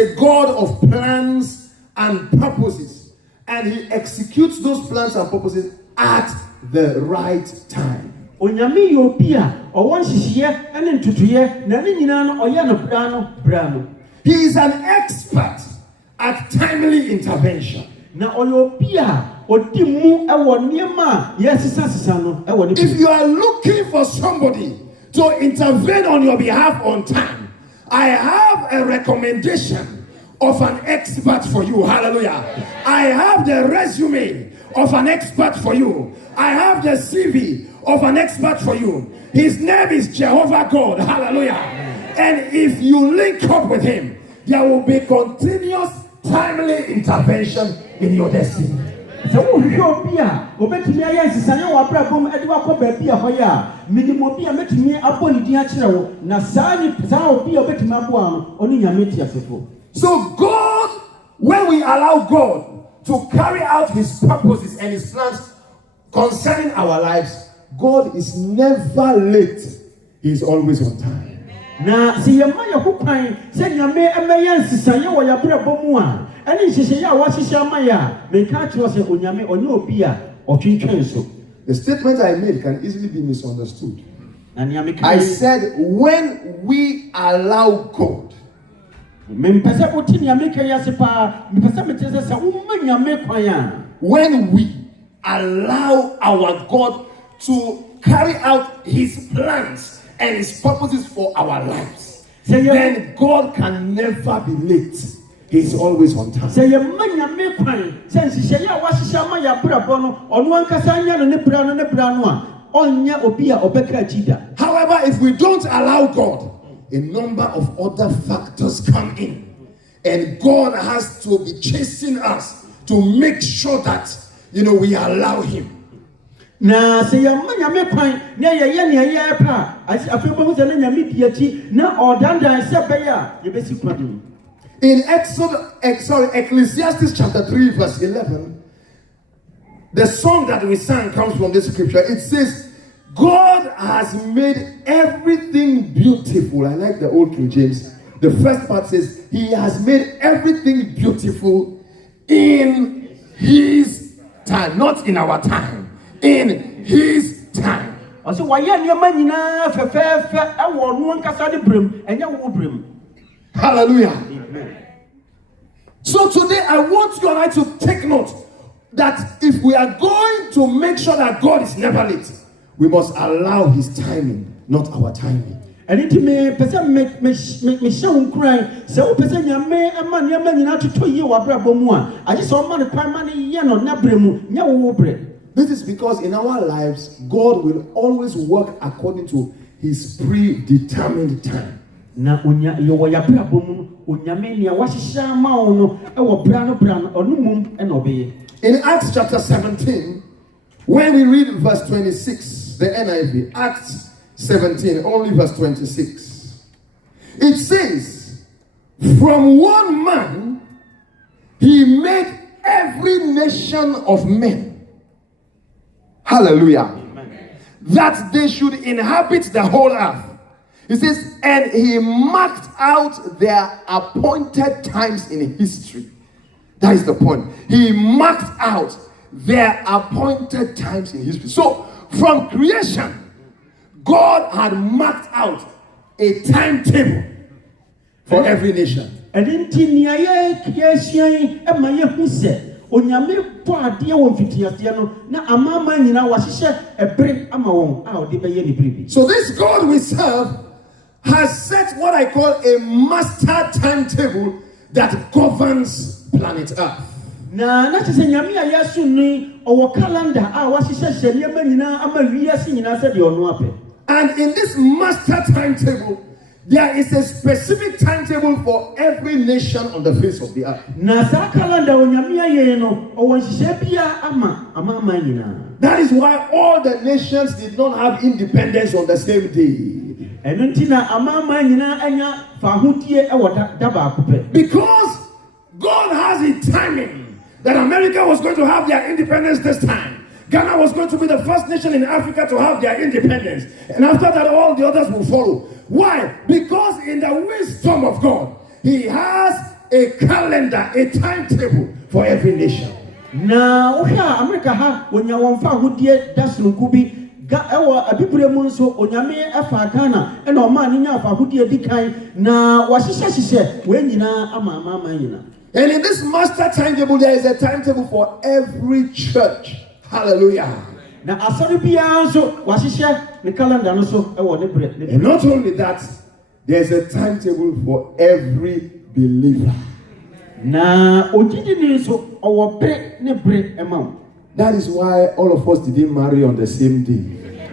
a God of plans and purposes, and he executes those plans and purposes at the right time. Onyame yopia owon hihye ene ntutuye na ne nyina no oye no brano. He is an expert at timely intervention. Na oyopia odimu ewo niema yesisa no ewo ni. If you are looking for somebody to intervene on your behalf on time, I have a recommendation of an expert for you. Hallelujah. I have the resume of an expert for you. I have the CV of an expert for you. His name is Jehovah God. Hallelujah. And if you link up with him, there will be continuous timely intervention in your destiny. So obia obetumi ayensisanya wabrabom ediwa ko ba bia hoya minimo bia metumi aboni din akire wo na saani saa obia obetumi aboa no oni nyame tiasefo. So God, when we allow God to carry out his purposes and his plans concerning our lives, God is never late. He is always on time. Na si yema yakukwan se nyame emayensisanya wo yabrabom a eni hihye ya wahihye amaya menka akire se onyame onye obia otwintwen so. The statement I made can easily be misunderstood. I said when we allow God, when we allow our God to carry out his plans and his purposes for our lives, then God can never be late. He is always on time. However, if we don't allow God, a number of other factors come in, and God has to be chasing us to make sure that we allow him. Na se ya manya kwan na ye pa afebo se na nyame diachi na odanda se beya ye besi kwadu. In Ecclesiastes chapter 3 verse 11, the song that we sang comes from this scripture. It says, God has made everything beautiful. I like the old King James. The first part says, he has made everything beautiful in his time, not in our time, in his time. Also, why nyama fe ewo no nkasa de brem enya wo brem. Hallelujah. Amen. So today I want you and I to take note that if we are going to make sure that God is never late, we must allow his timing, not our timing. And it may person make show cry, so person nyame ema nyama nyina toto ye wabrabo mu a age so man kwan man ye no na bremu nya wo bre. This is because in our lives God will always work according to his predetermined time. Na onya yo wo yabrabo mu onyame nia wahihya ma wo no e wo brano onumum e na obeye. In Acts chapter 17, when we read verse 26, the NIV, Acts 17, only verse 26. It says, from one man, he made every nation of men. Hallelujah. Amen. That they should inhabit the whole earth. He says, and he marked out their appointed times in history. That is the point. He marked out their appointed times in history. So, from creation, God had marked out a timetable for every nation. And in Tinia, creation, and my who said, Onyame Padia won 50 years, na Amama in our Washisha, a break Amawon, out the Bayani baby. So, this God we serve has set what I call a master timetable that governs planet Earth. Na na se nyame ayasu ni owo calendar a washisha shele ma nyina ama wiase nyina se de ono ape. And in this master timetable, there is a specific timetable for every nation on the face of the earth. Na sa calendar onyame aye no owo hihye bia ama nyina. That is why all the nations did not have independence on the same day. Because God has a timing that America was going to have their independence this time. Ghana was going to be the first nation in Africa to have their independence. And after that, all the others will follow. Why? Because in the wisdom of God, he has a calendar, a timetable for every nation. Na ohia America ha onya wonfa hodie dasunku bi ga ewo abibure mu nso onyame afa Ghana e na oma nya afa hodie dikan na wahyehyehye we nyina ama nyina. And in this master timetable there is a timetable for every church. Hallelujah. Na asori bia nso wahyehyeh ne calendar no so ewo ne bre. And not only that, there's a timetable for every believer. Na ojidi ni so owo bre ne bre ema. That is why all of us didn't marry on the same day.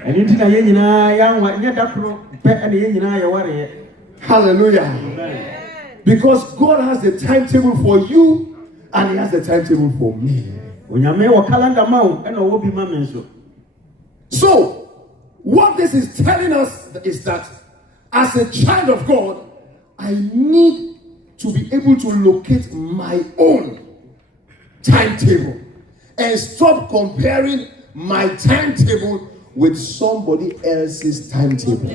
Enti na ye nyina ya nwa nye dakro pe na ye nyina ya ware. Hallelujah. Amen. Because God has a timetable for you and he has a timetable for me. Onyame wo calendar ma wo na wo bi ma me nso. So, what this is telling us is that as a child of God, I need to be able to locate my own timetable and stop comparing my timetable with somebody else's timetable.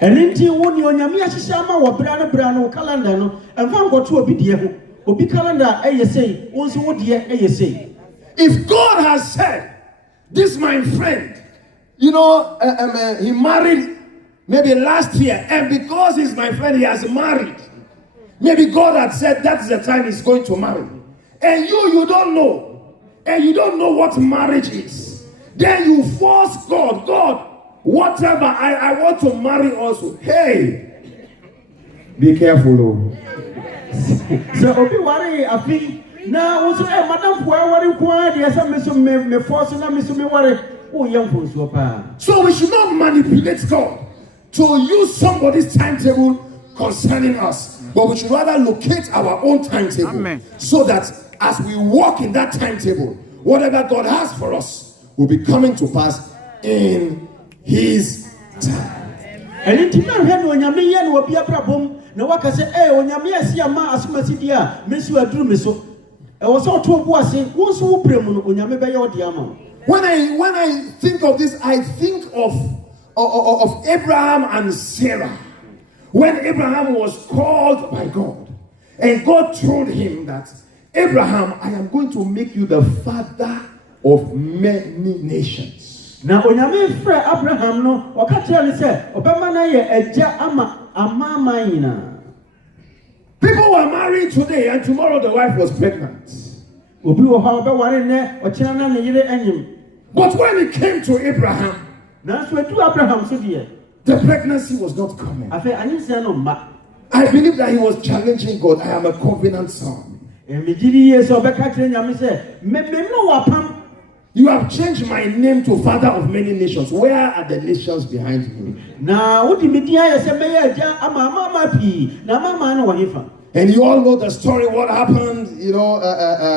Enti woni onyame ahyehyɛ ma wo bra no calendar no emfa nkoto obi die ho obi calendar eyesei wonso wo die eyesei. If God has said, this my friend, he married maybe last year, and because he's my friend, he has married. Maybe God had said that's the time he's going to marry. And you don't know. And you don't know what marriage is. Then you force God, whatever, I want to marry also. Hey, be careful. Oh. So obi worry afi na also madam for worry kwa dey say me force na me worry o yam for so pa. So we should not manipulate God to use somebody's timetable concerning us, but we should rather locate our own timetable. Amen. So that as we walk in that timetable, whatever God has for us will be coming to pass in his time. And in time when onyame ye no obi abrabom na waka say onyame asia ma asomasi dia mesu aduru meso e wo so to obu ase wo so wo bremu no onyame be ye odi ama. When I think of this, I think of Abraham and Sarah. When Abraham was called by God, and God told him that, Abraham, I am going to make you the father of many nations. Na onyame frɛ Abraham no ɔka kyerɛ ne sɛ ɔbɛma na yɛ agya ama nyina. People were married today and tomorrow the wife was pregnant. Obi wɔ hɔ ɔbɛware nnɛ ɔkyena na ne yere anyim. But when it came to Abraham, na so etu Abraham so deɛ, the pregnancy was not coming. I believe that he was challenging God. I am a covenant son. You have changed my name to father of many nations. Where are the nations behind me? And you all know the story, what happened.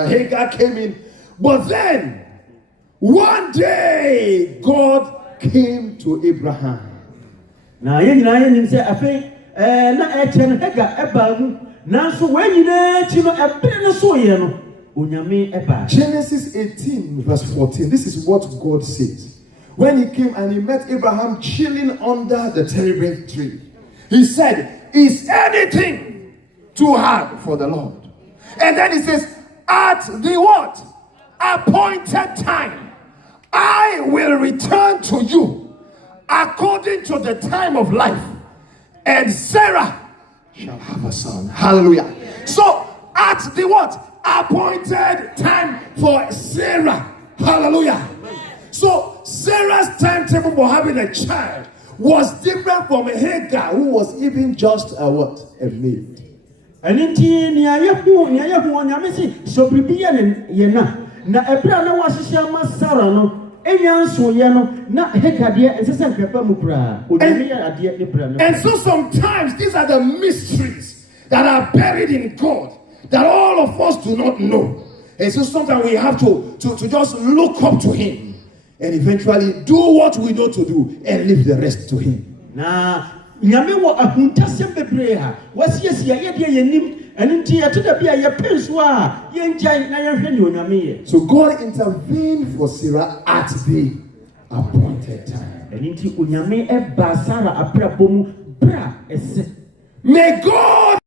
Hagar came in. But then, one day, God came to Abraham. Genesis 18 verse 14. This is what God says. When he came and he met Abraham chilling under the terebinth tree, he said, is anything too hard for the Lord? And then he says, at the what? Appointed time, I will return to you according to the time of life, and Sarah shall have a son. Hallelujah. So at the what? Appointed time for Sarah. Hallelujah. So Sarah's timetable for having a child was different from Hagar, who was even just a what? A maid. And in so na ebra na wahyehyɛ ma Sarah no enya nsoye no na Hekade nsese nkrepa mu kura odumi ya ade ne bra no. And so sometimes these are the mysteries that are buried in God that all of us do not know. And so sometimes we have to just look up to him and eventually do what we know to do and leave the rest to him. Na nyame wo ahuntasem bebre ha wasiesia ye de yenim. So God intervened for Sarah at the appointed time. May God